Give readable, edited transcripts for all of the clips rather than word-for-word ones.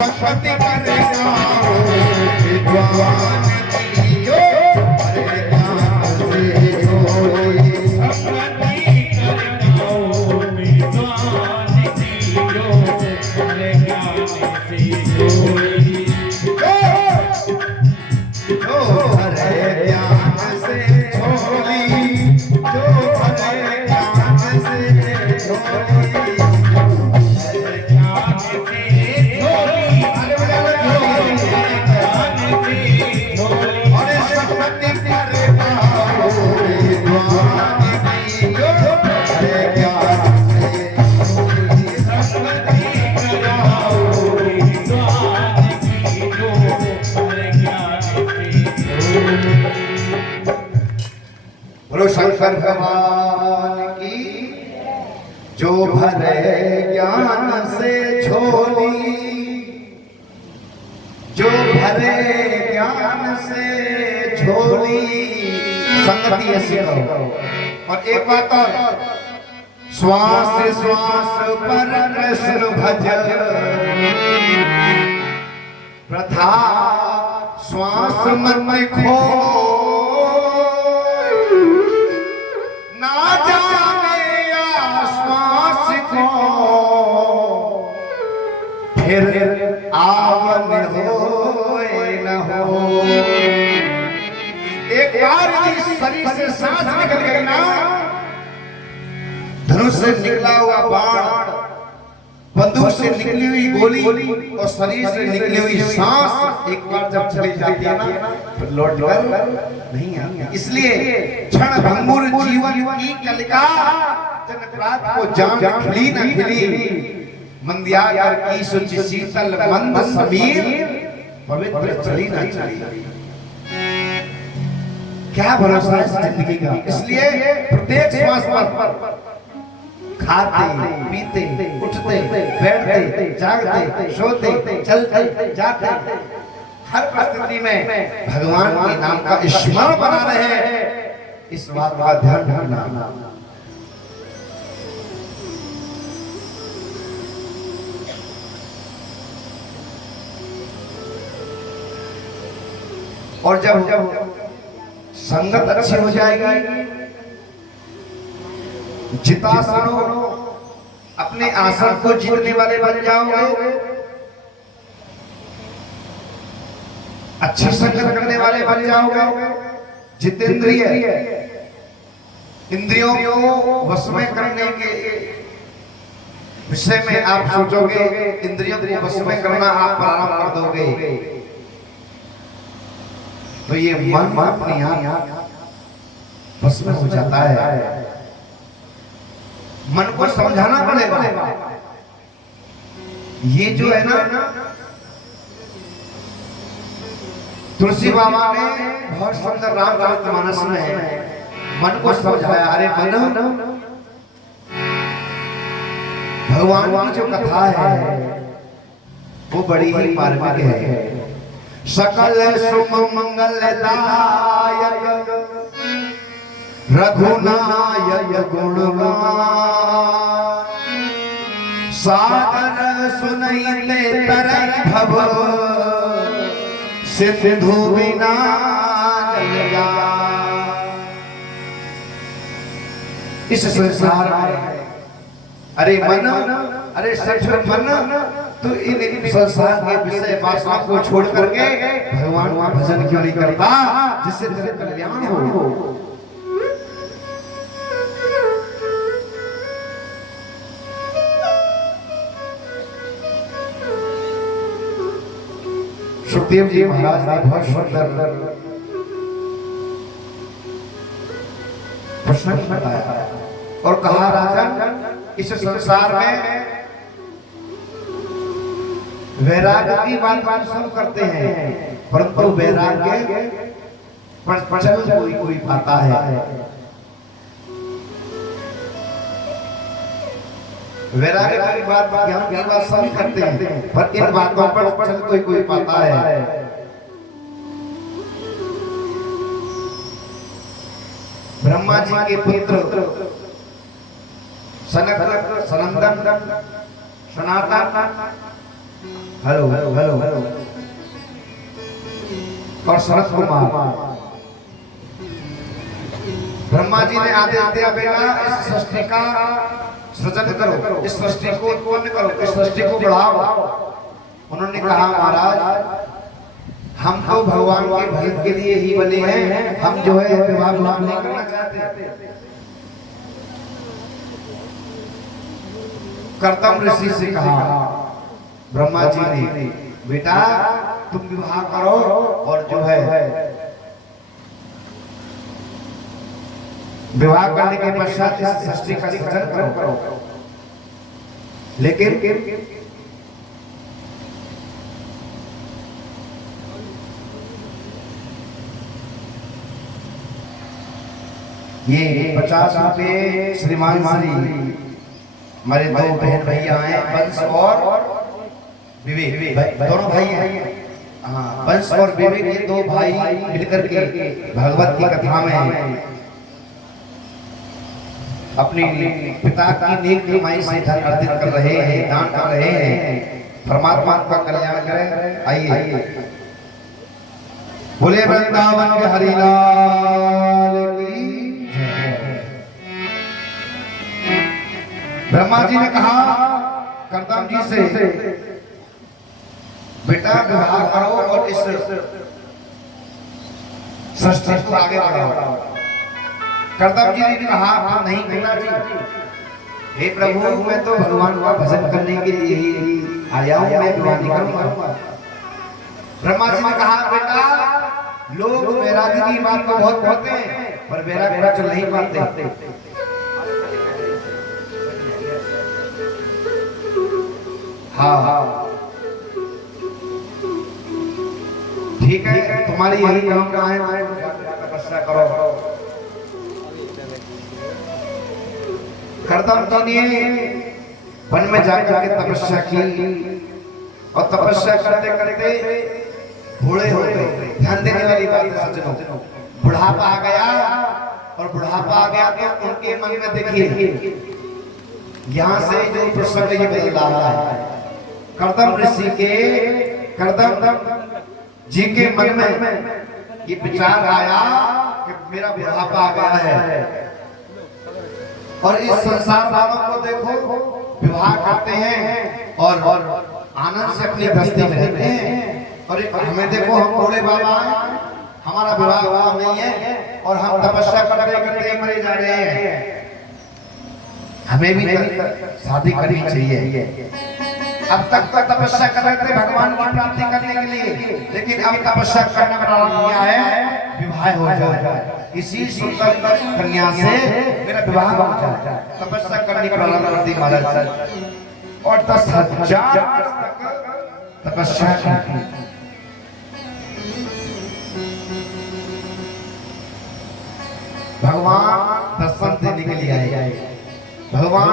भक्ति कर जाओ विद्वान की जो हरे ज्ञान से जोड़ी भक्ति कर जाओ विद्वान की जो हरे ज्ञान से जोड़ी जो हरे ज्ञान से जोड़ी जो हरे ज्ञान से जोड़ी शंकर भगवान की जो भरे ज्ञान से झोली जो भरे ज्ञान से झोली संगति ऐसी करो। और एक बात और, श्वास श्वास पर कृष्ण भज प्रथा श्वास मन में खो ना जाने आश्वास को फिर आवन हो न हो। एक बार यदि शरीर से सांस निकल गई ना, धनुष से निकला हुआ बाण, बंदूक से निकली हुई गोली और शरीर से निकली हुई सांस एक बार जब चली जाती है ना, फिर लौट कर नहीं आती। इसलिए क्षण भंगुर जीवन की कलिका जन प्रात को जान खिली न खिली, मंद्याकर की सुचि शीतल मंद समीर पवित्र चली न चली। क्या भरोसा है इस जिंदगी का। इसलिए प्रत्येक श्वास पर खाते पीते उठते बैठते जागते सोते चलते जाते हर परिस्थिति में भगवान के नाम का स्मरण बना रहे, इस बात का ध्यान रखना। और जब संगत अच्छी हो जाएगी, जितासनो अपने आसन को जीतने वाले बन जाओगे, अच्छी संगत करने वाले बन जाओगे, जितेंद्रिय इंद्रियों को वश में करने के विषय में आप सोचोगे, इंद्रियों को वश में करना आप प्रारंभ कर दोगे, तो ये मन अपने आप वश में हो जाता है। मन को समझाना पड़ेगा। ये जो है ना, तुलसी बाबा ने बहुत सुंदर रामचरितमानस में मन को समझाया। अरे मन, भगवान की जो कथा है वो बड़ी ही मार्मिक है। सकल सुम मंगलदायक रघुनायक गुणगान सागर सुनैते तरई भव सिंधु बिना जल जाय। इस संसार में अरे मन, अरे सच मन, तो इन संसार के विषय वासना को छोड़ करके भगवान का भजन क्यों नहीं करता, जिससे तेरा कल्याण हो। सुखदेव जी महाराज ने बहुत सुंदर प्रश्न बताया और कहा, राजन, इस संसार में वैराग्य की बात सब करते हैं, परंतु वैराग्य पर कोई पाता है। वैराग्य की बात, ज्ञान की बात सभी करते हैं, पर इन बातों पर कोई पाता है। ब्रह्मा जी के पुत्र सनक, सनंदन, सनातन हेलो हेलो हेलो हेलो और शरद कुमार। ब्रह्मा जी ने आदेश दिया बेटा इस सृष्टि का सृजन करो, इस सृष्टि को उत्पन्न करो, इस सृष्टि को बढ़ाओ। उन्होंने कहा महाराज हम तो भगवान के भक्त के लिए ही बने हैं, हम जो है विवाह नहीं करना चाहते। कर्दम ऋषि से कहा ब्रह्मा जी ने बेटा तुम विवाह करो और जो है विवाह करने के पश्चात इस सृष्टि का सृजन करो। लेकिन ये 50 रुपए श्रीमान श्री हमारे दो बहन भैया हैं, वंश और विवेक, दोनों भाई हैं। हाँ, वंश और विवेक ये दो भाई मिलकर के भगवत की कथा में अपनी पिता की नेक कमाई से धन अर्जित कर रहे हैं, दान कर रहे हैं। परमात्मा का कल्याण करें। आइए बोले वृंदावन के हरिलाल की। ब्रह्मा जी ने कहा कर्दम जी से बेटा विवाह करो और इस सृष्टि को आगे बढ़ाओ। कर्दम जी ने कहा नहीं पिताजी, हे प्रभु मैं तो भगवान का भजन करने के लिए ही आया हूं, मैं विवाह नहीं करूंगा। ब्रह्मा जी ने कहा बेटा लोग वैराग्य की बात को बहुत कहते हैं पर वैराग्य चल नहीं पाते। हाँ ठीक है, तुम्हारी यही काम का है, तपस्या करो। कर्दम जी ने वन में जाकर के तपस्या की और तपस्या करते करते बूढ़े हो गए। ध्यान देने वाली बात है सज्जनों, बुढ़ापा आ गया और बुढ़ापा आ गया तो उनके मन में देखिए यहाँ से जो प्रसंग ये बदल रहा है। कर्दम ऋषि के कर्दम जी के मन में ये विचार आया कि मेरा बुढ़ापा आ गया है और इस संसार वालों को देखो विवाह करते हैं और आनंद से अपनी बस्ती में रहते हैं और हमें देखो हम बूढ़े बाबा हैं, हमारा विवाह हुआ नहीं है और हम तपस्या करते करते मरे जा रहे हैं। हमें भी शादी करनी चाहिए। अब तक तो तपस्या कर रहे थे भगवान की प्राप्ति करने के लिए, लेकिन अब तपस्या करना प्रारंभ किया है विवाह हो जाए, इसी सुंदर कन्या से मेरा विवाह हो जाए। तपस्या करनी प्रारंभ कर दी महाराज और 10,000 तक तपस्या की। भगवान दर्शन देने के लिए आए। भगवान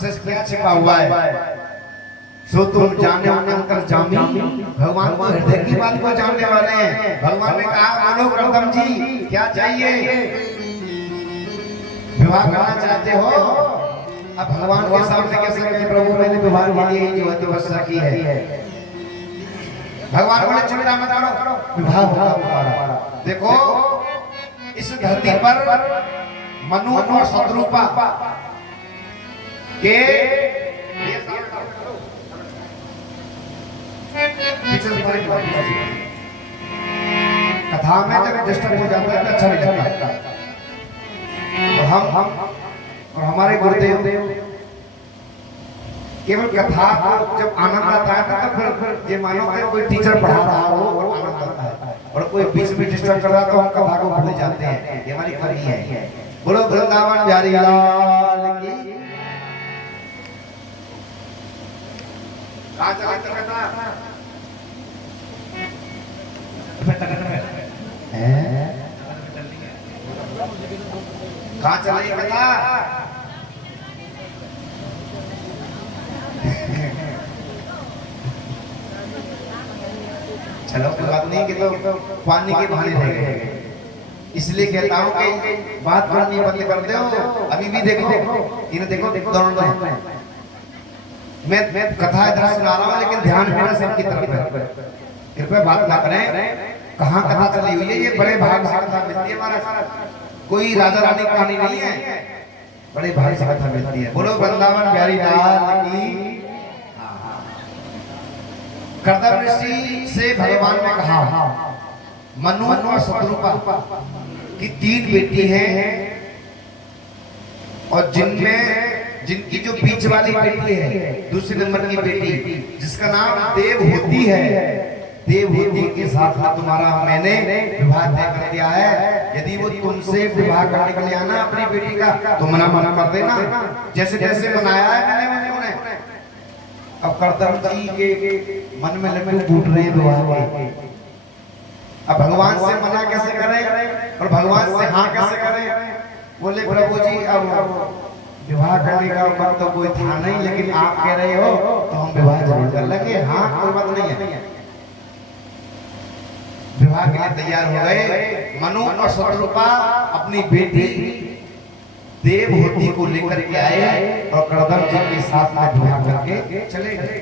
से क्या छिपा हुआ है सो तुम जाने अंतर जामी। भगवान को हृदय की बात को जानने वाले हैं। भगवान ने कहा बोलो कर्दम जी क्या चाहिए, विवाह करना चाहते हो? अब भगवान के सामने कैसे कहें प्रभु मैंने विवाह के लिए जो तपस्या की है। भगवान बोले चिंता मत करो विवाह होगा तुम्हारा। देखो इस धरती पर मनु और शत्रुपा के कथा में जब डिस्टर्ब हो जाता है तो अच्छा नहीं लगता। और हम और हमारे गुरुदेव केवल कथा को जब आनंद आता है तो फिर ये मानो कि कोई टीचर पढ़ा रहा हो और आनंद आता है और कोई बीच में डिस्टर्ब कर रहा तो हम कथा को भूल जाते हैं। ये हमारी कमी है। बोलो वृंदावन बिहारी लाल की। कहाँ चली कथा? चलो कोई बात नहीं कि तो पानी के बहाने रह गए, इसलिए कहता हूँ कि बात करनी बंद कर दो। अभी भी देखो इन्हें देखो दौड़ रहे हैं। मैं कथा इधर सुना रहा हूँ लेकिन ध्यान मेरा सबकी तरफ है, कृपया बात ना करें। कहाँ कथा चली हुई है, ये बड़े भाग से कथा मिलती है हमारा, कोई राजा रानी कहानी नहीं है, बड़े भाग से कथा मिलती है। बोलो वृंदावन बिहारी लाल की। कर्दम ऋषि से भगवान ने कहा मनु और शत्रुपा की 3 बेटी हैं और जिनकी जो बीच वाली बेटी है, दूसरे नंबर की बेटी जिसका नाम देवहूति है, देवहूति के साथ तुम्हारा मैंने विवाह तय कर दिया है। यदि वो तुमसे विवाह करने के लिए आना अपनी बेटी का तो मना कर देना, जैसे जैसे मनाया है मैंने उन्हें। अब कर्दम जी के मन में लड्डू फूट रहे हैं दुआ के, अब भगवान से मना कैसे करें और भगवान से हाँ कैसे करें। बोले प्रभु जी अब विवाह करने का वक्त तो कोई था नहीं, लेकिन आप कह रहे हो तो हम विवाह जरूर कर लेंगे। हाँ कोई बात नहीं है। विवाह के लिए तैयार हो गए। मनु और शत्रुपा अपनी बेटी देवहूति को लेकर के आए और कर्दम जी के साथ में विवाह करके चले गए।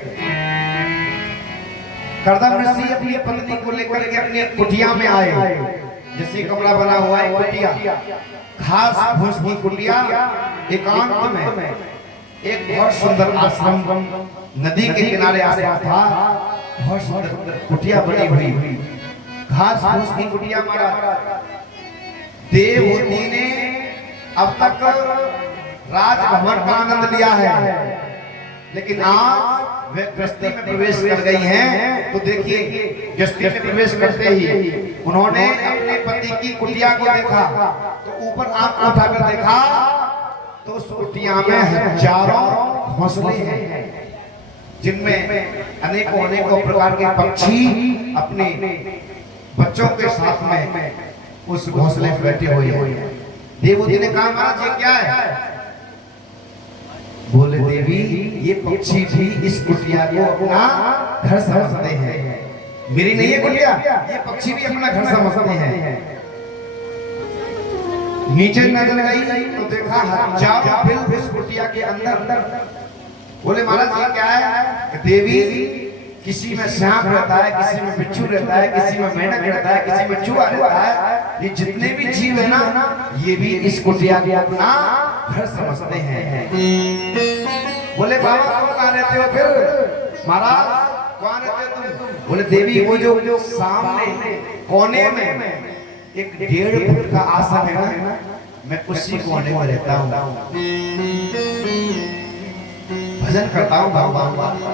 कर्दम ऋषि अपनी पत्नी को लेकर के अपनी कुटिया में आए, जैसे कमरा बना हुआ है कुटिया, घास फूस की कुटिया, एकांत में एक बहुत सुंदर आश्रम, नदी के किनारे आश्रम था, बहुत सुंदर कुटिया बनी हुई, घास फूस की कुटिया। महाराज देवहूति ने अब तक राजभवन का आनंद लिया है, लेकिन आज वे गृहस्थी में प्रवेश कर गई हैं। तो देखिए गृहस्थी में प्रवेश करते ही उन्होंने अपने पति की कुटिया को देखा, तो ऊपर आंख उठाकर देखा तो उस कुटिया में हजारों घोंसले हैं, जिनमें अनेकों प्रकार के पक्षी अपने बच्चों के साथ में उस घोंसले में बैठे हुए हैं। देवहूति ने कहा महाराज ये क्या है? बोले देवी ये पक्षी भी इस कुटिया को अपना घर समझते हैं, मेरी नहीं है कुटिया, ये पक्षी भी अपना घर समझते हैं। नीचे नजर गई तो देखा हजारों बिल उस कुटिया के अंदर। बोले महाराज ये क्या है? देवी किसी में सांप रहता है, किसी में बिच्छू रहता है, किसी में मेंढक रहता है, किसी में चूहा रहता है, ये जितने भी जीव है ना ये भी इस कुटिया को अपना घर समझते हैं। बोले बाबा तुम कहाँ रहते हो फिर? महाराज कहाँ रहते हो तुम? बोले देवी वो जो सामने कोने में एक 1.5 फुट का आसन है ना, मैं उसी कोने में रहता हूँ, भजन करता हूँ भगवान का।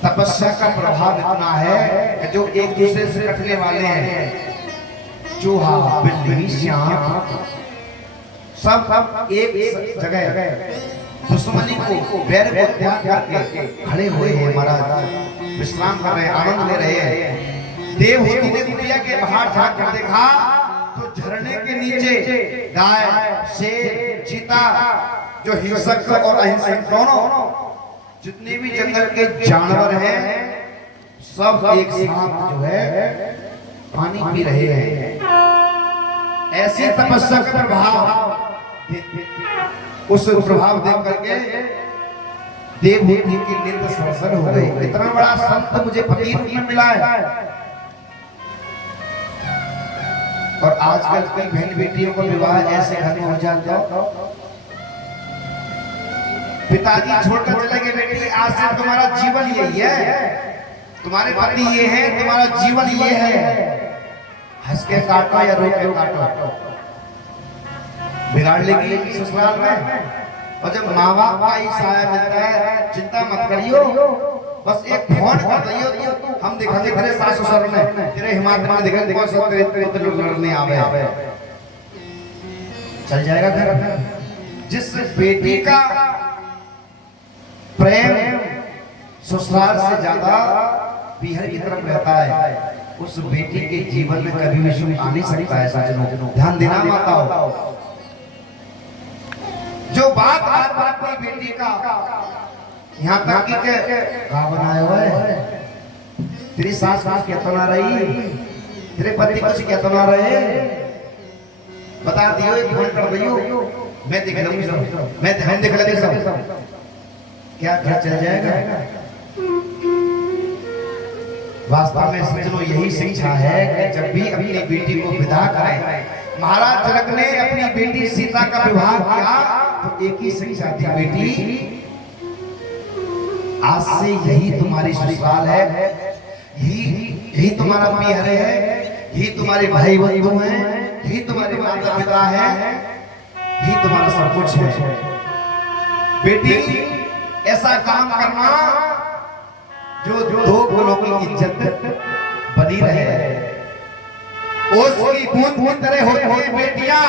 तपस्या का प्रभाव इतना है कि जो एक दूसरे से कटने वाले हैं, चूहा बिल्ली सांप सब एक जगह दुश्मनी को वैर को त्याग करके खड़े हुए हैं महाराज, विश्राम कर रहे हैं, आनंद ले रहे हैं। देवहूति ने कुटिया के बाहर जाकर देखा तो झरने के नीचे गाय, शेर, चीता, जो हिंसक और अहिंसक दोनों जितने भी जंगल के जानवर हैं सब एक साथ जो है पानी पी रहे हैं। ऐसी तपस्या का प्रभाव, उस प्रभाव देख करके देवहूति की निंद सरसर हो गई। इतना बड़ा संत मुझे पति रूप में मिला है। और आजकल की बहन बेटियों का विवाह ऐसे घर में हो जाता है, पिताजी छोड़कर चले गए, बेटी आज से तुम्हारा जीवन यही है, तुम्हारे पति ये है, तुम्हारा जीवन ये है, हंस के काटो या रो के काटो, बिगाड़ लेगी ससुराल में। और जब माँ बाप का ही साया मिलता है चिंता मत करियो, बस एक फोन कर दियो तो हम दिखाएंगे तेरे सास ससुर में, तेरे हिमालय में दिखाएंगे कौन सा तेरे लड़ने आवे, चल जाएगा घर। जिस बेटी का प्रेम ससुराल से ज्यादा पीहर की तरफ रहता है, उस बेटी के जीवन में कभी भी सुख आ नहीं सकता है। सज्जनों ध्यान देना माताओं, जो बात आज अपनी बेटी का यहाँ तक कि कहा बनाया हुआ है, तेरी सास क्या तो ना रही, तेरे पति कुछ क्या तो ना रहे, बता दियो, फोन कर दियो, मैं देख लूंगी सब, मैं ध्यान देख लगे सब। क्या घर चल जाएगा? वास्तव में सज्जनों यही शिक्षा है कि जब भी अपनी बेटी को विदा करें, महाराज जनक ने अपनी बेटी सीता का विवाह किया तो एक ही शिक्षा दी, बेटी आज से यही तुम्हारी ससुराल है, यही तुम्हारा पिहरे है, यही तुम्हारे भाई बंधु हैं, यही तुम्हारे माता पिता है, यही तुम्हारा सब कुछ है। बेटी ऐसा काम करना जो दो गुणों की इज्जत बनी रहे। उसकी बूंद की तरह होती है बेटियां,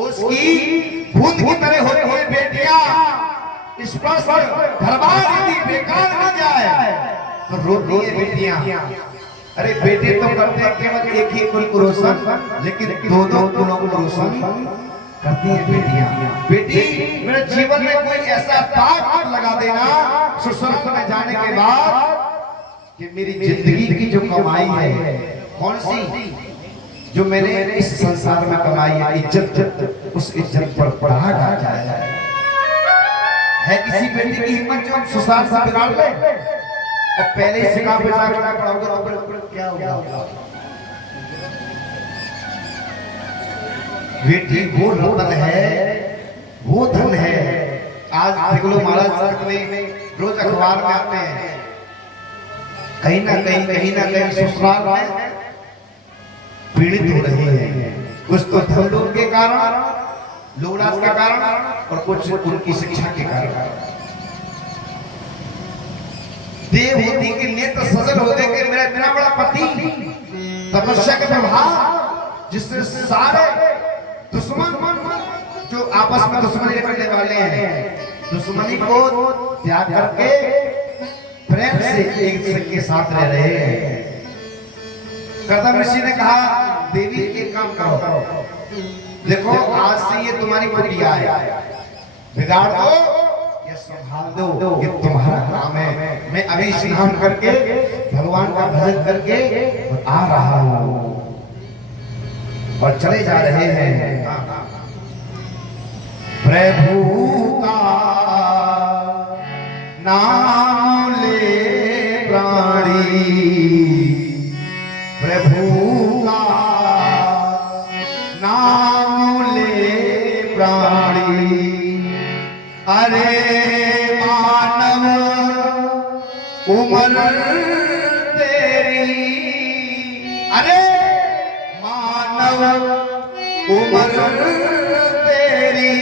उसकी बूंद की तरह होती है बेटियां। इस पर घरबार यदि बेकार हो जाए तो रोती है बेटियां। अरे बेटे तो करते हैं केवल एक ही कुल को रोशन, लेकिन दो दो कुलों को रोशन करती है बेटियां। बेटी मेरे जीवन में कोई ऐसा दाग लगा देना ससुराल में जाने के बाद कि मेरी जिंदगी की जो कमाई है, कौन सी जो मैंने इस संसार में कमाई है, इज्जत, उस इज्जत पर पढ़ा जाए। है किसी बेटी की हिम्मत जो ससुराल से बिगाड़ ले? और पहले ही सिखा बिठा पढ़ाओगे तो क्या होगा? बेटी वो रतन है, वो धन है। आज देख लो महाराज में रोज अखबार में आते हैं, कहीं ना कहीं ससुराल में पीड़ित हो रहे हैं। कुछ तो धन लोग के कारण, लोगराज के कारण, और कुछ उनकी शिक्षा के कारण। देवहूति के नेत्र सजल होते कि मेरा इतना बड़ा पति तपस्या के प्रभाव जिससे सारे दुश्मन जो आपस में दुश्मनी करने वाले हैं, दुश्मनी को त्याग करके प्रेम से एक दूसरे के साथ रह रहे हैं। कर्दम ऋषि ने कहा, देवी एक काम करो, देखो आज से ये तुम्हारी कुटिया है, बिगाड़ दो या संभाल दो, ये तुम्हारा काम है। मैं अभी स्नान करके भगवान का भजन करके आ रहा हूँ। और चले जा रहे हैं। प्रभु का नाम ले प्राणी, प्रभु का नाम ले प्राणी। अरे मानव उम्र तेरी, अरे मानव उम्र तेरी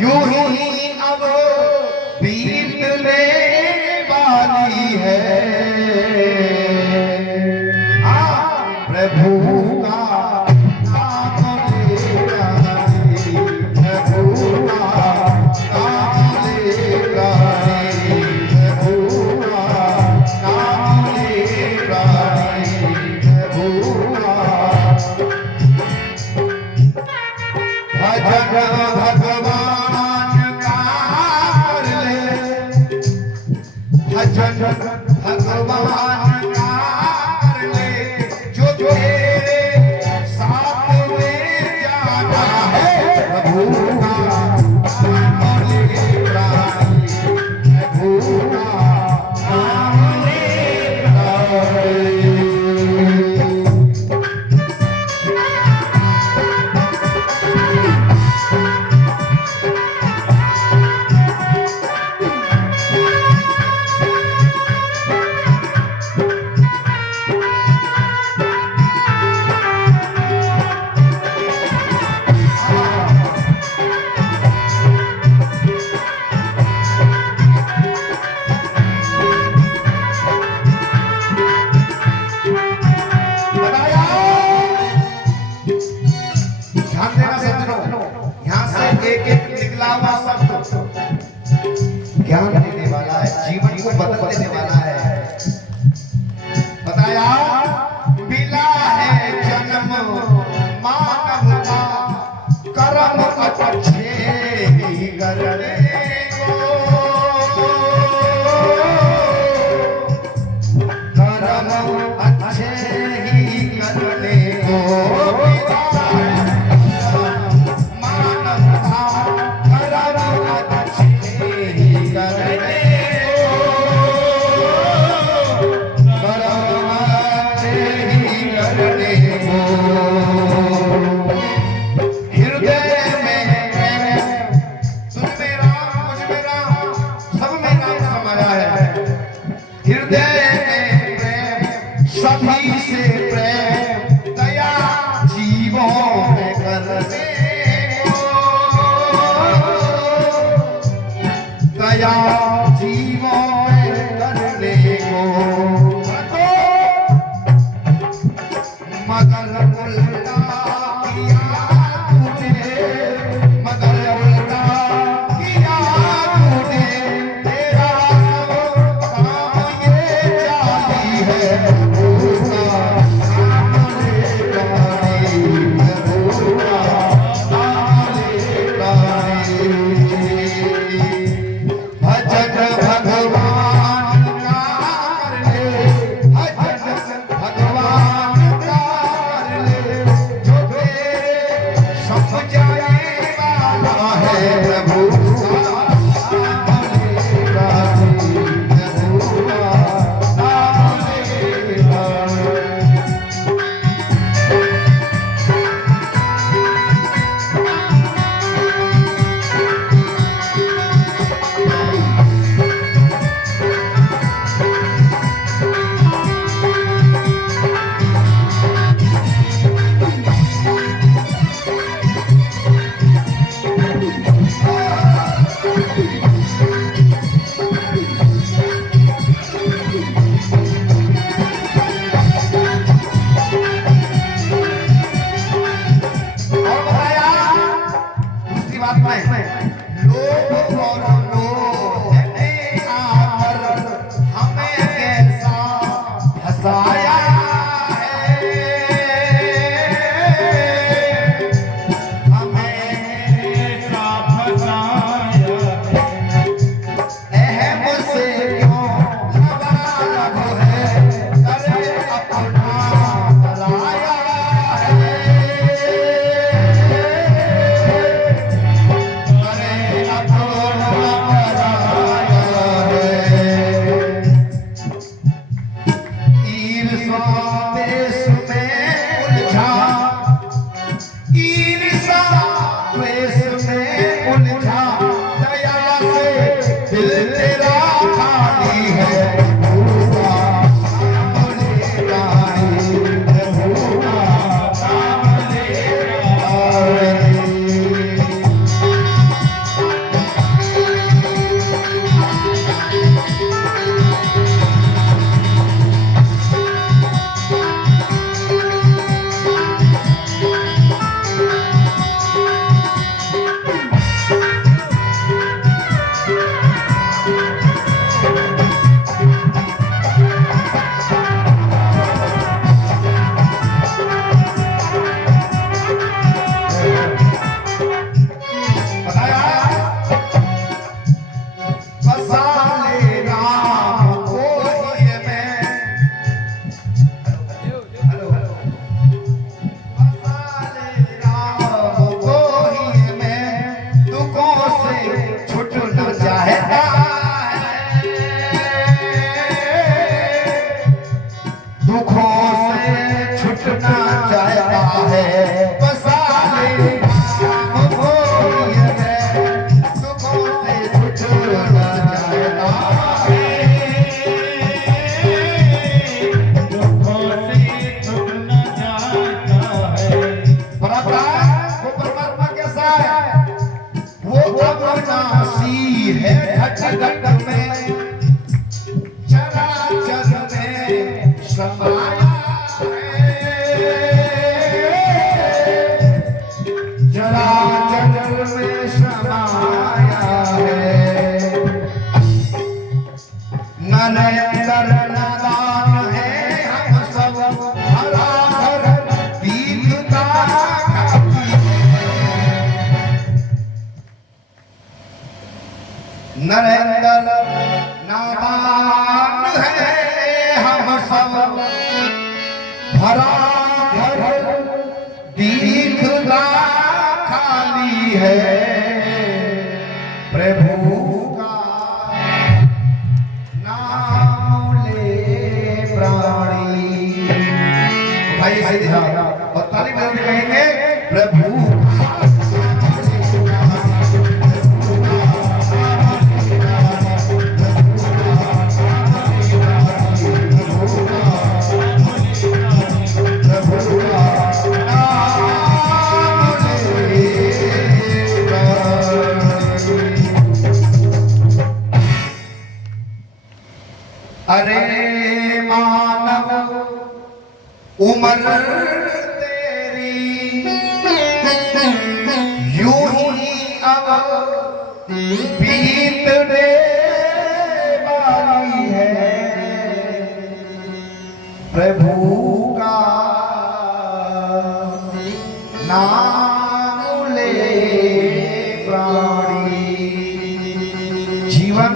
यूं ही अब बीतने वाली है। प्रभु का नाम ले प्राणी, प्रभु का नाम ले प्राणी, प्रभु का नाम ले प्राणी, प्रभु भजन भगवान का कर ले, भजन भगवान का कर ले, जो तेरे साथ में जाना है। प्रभु का नाम ले प्राणी, प्रभु का नाम ले प्राणी। हृदय में प्रेम, सभी से प्रेम, दया जीवों में करने को, दया जीवों में करने को, मगर उल्टा किया तूने, मगर उल्टा किया तूने, तेरा सब काम ये जाती है भूखा, सामने गाड़ी भूखा, सामने गाड़ी। भजन भगवान का कर ले, भजन भगवान का कर ले, जो तेरे समझाने वाला है प्रभु का, सामने गाड़ी भूखा, सामने गाड़ी। और बताया दूसरी बात में, लोग और लोग ने आकर हमें कैसा फंसाया है, हमें कैसा फंसाया है, अहम से क्यों लगा है, करे अपना भलाया है, करे अपना भलाया है। ईर्ष्या देश में उलझा, ईर्ष्या द्वेष में उलझा, दया से दिल तेरा खाली है भूखा, सामने गाड़ी भूखा, सामने गाड़ी। बताया बसा ले राम को ही मैं, बसा ले राम को ही मैं, दुखों से छूट न चाहता है, दुखों से छूटना चाहता है, बसा ले राम को ही मैं, दुखों से छूटना चाहता है, दुखों से छूटना चाहता है। वो परमात्मा कैसा है? वो अविनाशी है, घट घट में चराचर में समाया है, चराचर में समाया है। नरेंद्र नादान है हम सब, हरा घर दीप का काफी है। नरेंद्र नादान है हम सब, भरा घर दीप का खाली है, प्रभु का नाम ले प्राणी। भाई से ध्यान और ताली बजा के कहेंगे प्रभु का मानव उम्र तेरी यूं ही अब बीतने वाली है। प्रभु का नाम ले प्राणी। जीवन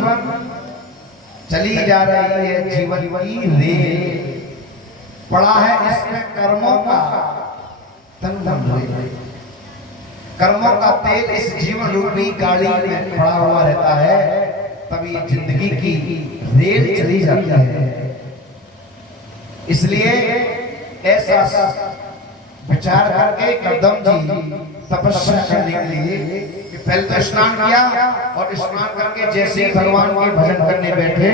चली जा रही है, जीवन की रेल पड़ा है इसमें कर्मों का कर्मों का तेल इस जीवन रूपी गाड़ी में पड़ा हुआ रहता है, तभी जिंदगी की रेल चली जाती है। इसलिए ऐसा विचार करके कदम जी तपस्या करने के लिए कि पहले तो स्नान किया और स्नान करके जैसे भगवान के भजन करने बैठे,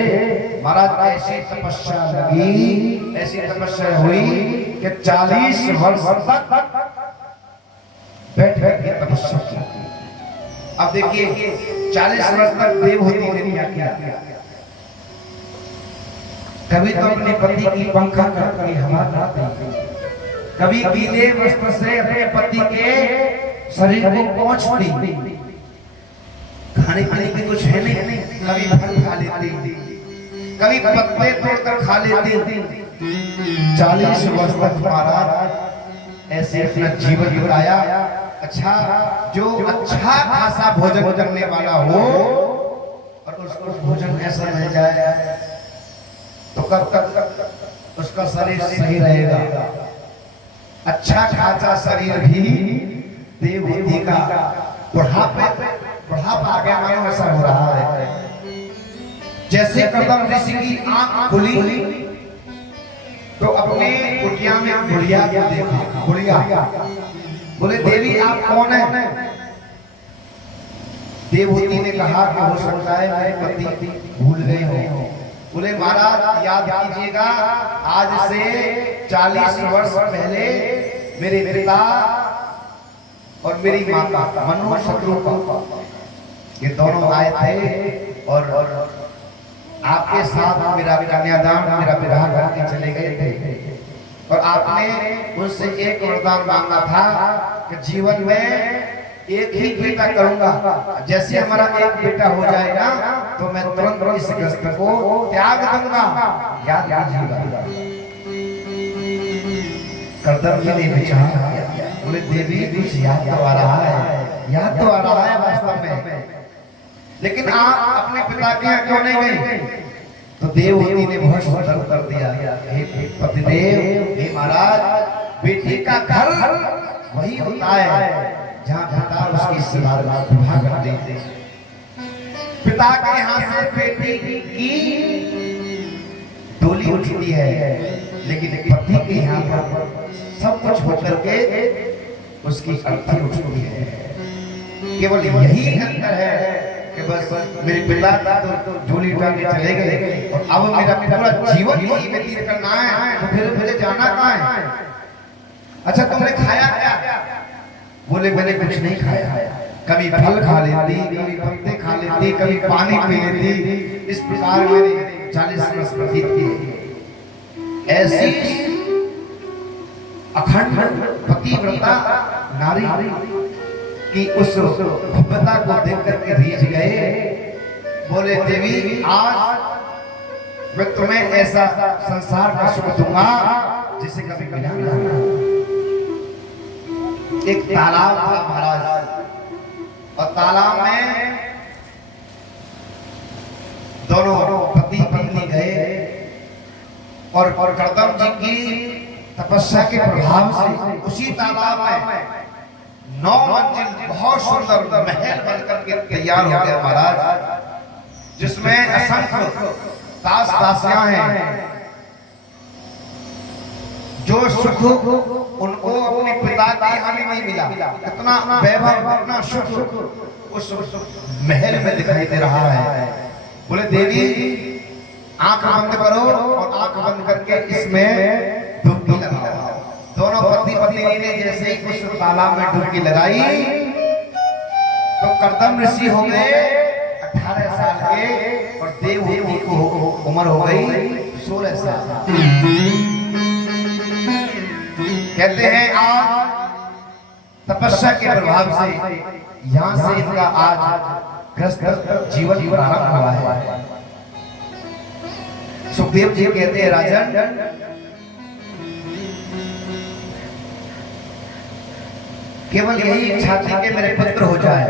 महाराज ऐसी तपस्या लगी, ऐसी तपस्या हुई कि 40 वर्ष तक बैठ के तपस्या की। अब देखिए 40 वर्ष तक देवहूति ने क्या किया। कभी तो अपने पति की पंखा करके हवा खाते, कभी गीले वस्त्र से अपने पति के शरीर को पोंछती। खाने पीने की कुछ है नहीं, कभी फल खा लेती, कभी पत्ते तोड़कर खा लेती। 40 वर्ष तक महाराज ऐसे अपना जीवन बिताया। अच्छा, जो अच्छा खासा भोजन करने वाला हो और उसको भोजन ऐसा मिल जाए तो कब तक उसका शरीर सही रहेगा। अच्छा खासा शरीर भी देवहूति का बुढ़ापा आ गया, मानो ऐसा हो रहा है। जैसे कदम ऋषि की आंख खुली तो अपने कुटिया में बुढ़िया को देखा। बुढ़िया बोले, देवी आप कौन है? देवहूति ने कहा कि हो सकता है मेरे पति भूल गए हो। बोले, महाराज याद कीजिएगा, आज से 40 वर्ष पहले मेरे पिता और मेरी माता मनु शत्रुघ्न ये दोनों आए थे और आपके साथ मेरा कन्यादान, मेरा विवाह करके चले गए थे। और आपने उनसे एक वरदान मांगा था कि जीवन में एक ही बेटा करूंगा, जैसे हमारा एक बेटा हो जाएगा तो मैं तुरंत इस ग्रस्त को त्याग दूंगा। याद कीजिएगा। कर्दम जी ने विचार, बोले देवी कुछ याद तो आ रहा है, याद तो आ रहा है वास्तव में, लेकिन आप अपने पिता के यहाँ क्यों नहीं गए? तो देवहूति ने बहुत सुंदर कर दिया, हे पतिदेव, हे महाराज, बेटी का घर वही होता है जहाँ पिता उसकी सेवा विवाह कर देते। पिता के यहाँ से बेटी की डोली उठती है, लेकिन पति के यहाँ पर सब कुछ होकर के उसकी अर्थी उठती है। केवल यही अंतर है कि बस मेरे पिता तो डोली उठा के चले गए और अब मेरा पूरा जीवन यही व्यतीत करना है, तो फिर मुझे जाना कहाँ है? अच्छा, तुमने खाया क्या? बोले, मैंने कुछ नहीं खाया। कभी फल खा लेती, कभी पत्ते खा लेती, कभी पानी पी लेती। इस प्रकार मैंने 40 वर्ष व्यतीत किए। ऐसी अखंड पतिव्रता नारी की उस भव्यता को देख करके रीझ गए। बोले, देवी आज मैं तुम्हें ऐसा संसार का सुख दूंगा जिसे कभी मिला नहीं। एक तालाब था महाराज, और तालाब में दोनों पति पत्नी गए और कर्दम जी की तपस्या के प्रभाव से उसी तालाब में 9 मंजिल बहुत सुंदर महल बनकर के तैयार हो गया महाराज, जिसमें असंख्य दास दासियां हैं। जो सुख उनको अपने पिता के यहाँ भी नहीं मिला, इतना वैभव, इतना सुख उस महल में दिखाई दे रहा है। बोले, देवी आंख बंद करो और आंख बंद करके इसमें डुबकी लगाओ। दोनों पति पत्नी ने जैसे ही उस तालाब में डुबकी लगाई तो कर्दम ऋषि हो गए 18 साल के और देवहूति को उम्र हो गई शोर ऐसा। कहते हैं आज तपस्या के प्रभाव से यहाँ से इनका आज ग्रस्त जीवन प्रारंभ हुआ है। सुखदेव जी कहते हैं राजन, केवल यही इच्छा थी कि मेरे पुत्र हो जाए,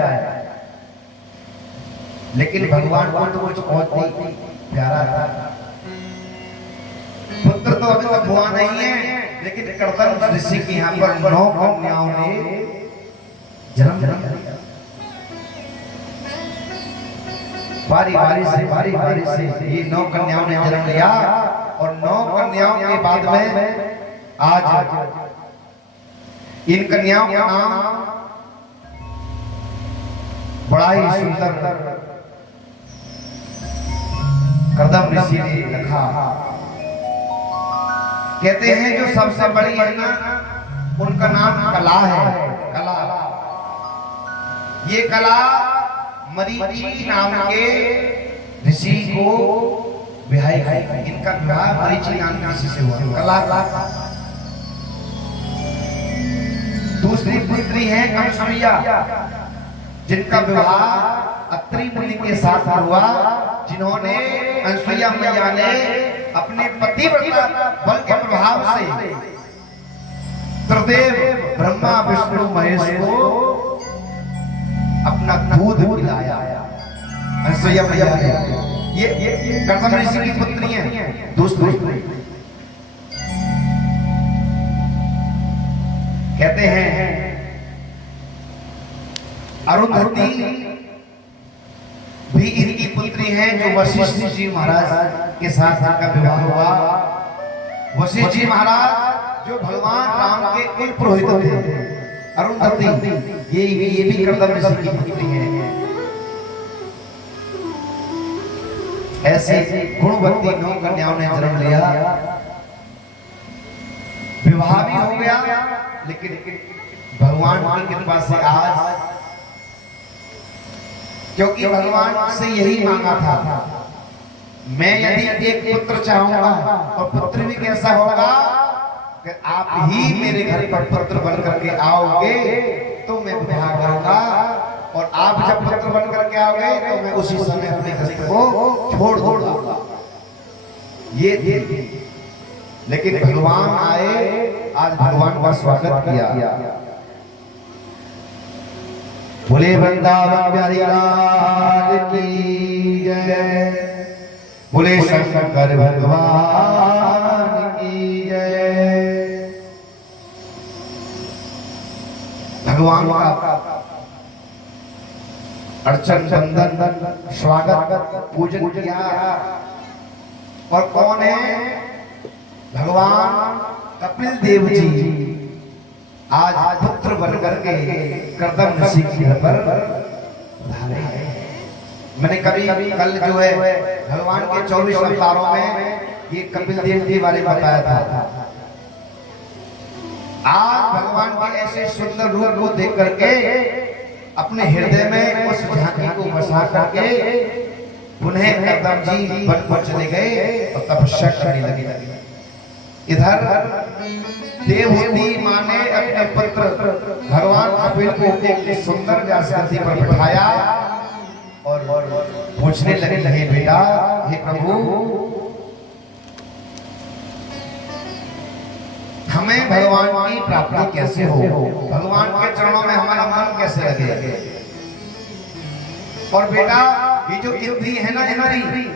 लेकिन भगवान को तो कुछ बहुत ही प्यारा था। पुत्र तो अभी तक हुआ नहीं है, लेकिन कर्दम ऋषि के यहाँ पर 9 कन्याओं ने जन्म लिया। बारी बारी से ये 9 कन्याओं ने जन्म लिया और 9 कन्याओं के बाद में आज इन कन्याओं का नाम बड़ा ही सुंदर कर्दम ऋषि ने रखा। कहते हैं जो सबसे बड़ी है ना, उनका नाम कला है। कला, ये कला मरीचि नाम के ऋषि को विवाह है। इनका विवाह मरीचि नाम के ऋषि से हुआ। कला। दूसरी पुत्री है अनसुईया, जिनका विवाह अत्रि मुनि के साथ हुआ, जिन्होंने अनसुईया मैया ने अपने पतिव्रता बल के प्रभाव से त्रिदेव ब्रह्मा विष्णु महेश को अपना दूध पिलाया। अनसुईया मैया ने ये कर्दम ऋषि की पुत्री है। दूसरी कहते हैं अरुंधति भी इनकी पुत्री है, जो वशिष्ठ जी महाराज के साथ इनका विवाह हुआ। वशिष्ठ जी महाराज जो भगवान राम के कुल पुरोहित थे। अरुंधति ये भी कर्दम ऋषि की पुत्री है। ऐसे गुणवती 9 कन्याओं ने जन्म लिया, विवाह भी हो गया। लेकिन भगवान की कृपा से आज, क्योंकि भगवान से यही मांगा था, मैं यदि एक पुत्र चाहूंगा और पुत्र भी कैसा होगा कि आप ही मेरे घर पर पुत्र बन करके आओगे तो मैं विवाह करूंगा, और आप जब पुत्र बन करके आओगे तो मैं उसी समय अपने घर को छोड़ दूंगा। ये लेकिन भगवान आए, आज भगवान का स्वागत किया। बोले वृंदावन बिहारी लाल की जय, बोले शंकर भगवान की जय। भगवान का अर्चन बंदन स्वागत पूजन किया। और कौन है? भगवान कपिल देव जी आज पुत्र बनकर के कर्दम ऋषि के घर पर धारे हैं। मैंने कभी कल जो है भगवान के 24 अवतारों में ये कपिल देव जी बारे बताया था। आज भगवान के ऐसे सुंदर रूप को देख करके अपने हृदय में उस झांकी को बसा करके पुनः कर्दम जी वन पर चले गए और तपस्या करने लगे। इधर देवहूति मां ने अपने पुत्र भगवान कपिल को एक सुंदर व्यासगद्दी पर बिठाया और पूछने लगे, हे बेटा, हे प्रभु, हमें भगवान की प्राप्ति कैसे हो? भगवान के चरणों में हमारा मन कैसे लगे? और बेटा, ये जो इंद्री है ना, इंद्री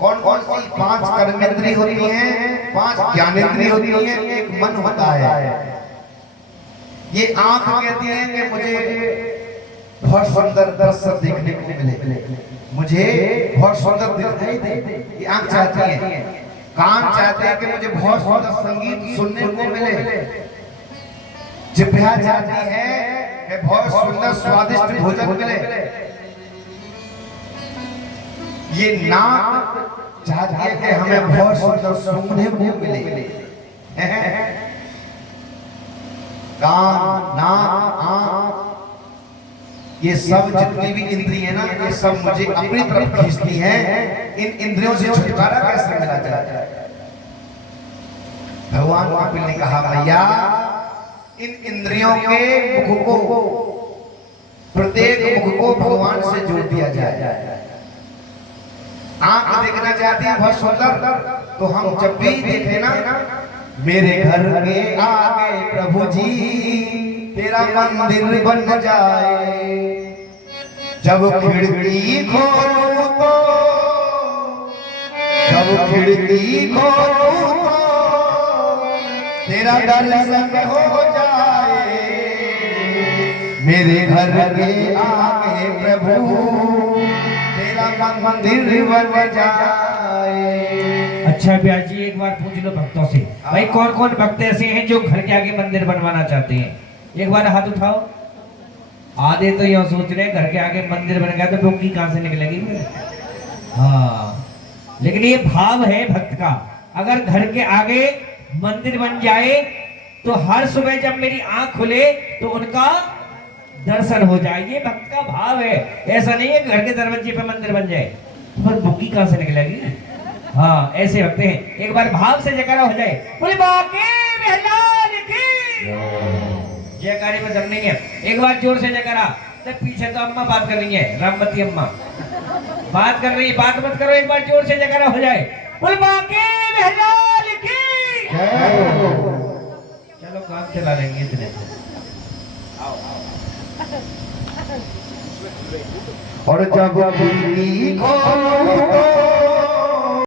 कौन कौन सी 5 कर्मेंद्री होती हैं, 5 ज्ञानेंद्री होती हैं, एक मन होता है। ये आंख कहती है कि मुझे बहुत सुंदर दृश्य देखने को मिले, मुझे बहुत सुंदर दिखाई दे, ये आंख चाहती है। कान चाहते हैं कि मुझे बहुत सुंदर संगीत सुनने को मिले। जिह्वा चाहती है कि बहुत सुंदर स्वादिष्ट भोजन मिले। ये नाक चाहती है कि हमें बहुत सुंदर सूंघने को मिले। कान, नाक, आंख, ये सब जितनी भी इंद्रिय है ना, ये सब मुझे अपनी तरफ खींचती हैं। इन इंद्रियों से छुटकारा कैसे मिला जाए? भगवान कपिल ने कहा भैया इन इंद्रियों के मुख को, प्रत्येक मुख को भगवान से जोड़ दिया जाए। आंख देखना चाहती है बहुत सुंदर, तो हम जब भी देखे ना, मेरे घर के आगे प्रभु जी तेरा मंदिर बन जाए। जब खिड़की खोलूं तो, जब खिड़की खोलूं तो तेरा दर्शन हो जाए। मेरे घर के आगे प्रभु तेरा मंदिर बन जाए। अच्छा ब्यास जी एक बार पूछ लो भक्तों से, भाई कौन कौन भक्त ऐसे हैं जो घर के आगे मंदिर बनवाना चाहते हैं? एक बार हाथ उठाओ। आधे तो यह सोच रहे घर के आगे मंदिर बन गया तो डोंकी कहां से निकलेगी? हाँ, लेकिन ये भाव है भक्त का, अगर घर के आगे मंदिर बन जाए तो हर सुबह जब मेरी आंख खुले तो उनका दर्शन हो जाए। ये भक्त का भाव है। ऐसा नहीं है घर के दरवाजे पे मंदिर बन जाए, पर डोंकी कहां से निकलेगी? हाँ, ऐसे भक्त हैं। एक बार भाव से जयकारा हो जाए, बोले बाके बिहारी की जयकारे में दम नहीं है। एक बार जोर से जयकारा। तब पीछे तो अम्मा बात कर रही है, रामवती अम्मा बात कर रही है, बात मत करो। एक बार जोर से जयकारा हो जाए, बोले बाके बिहारी की। चलो काम चला लेंगे इतने से। और जब खिड़की खोलूं तो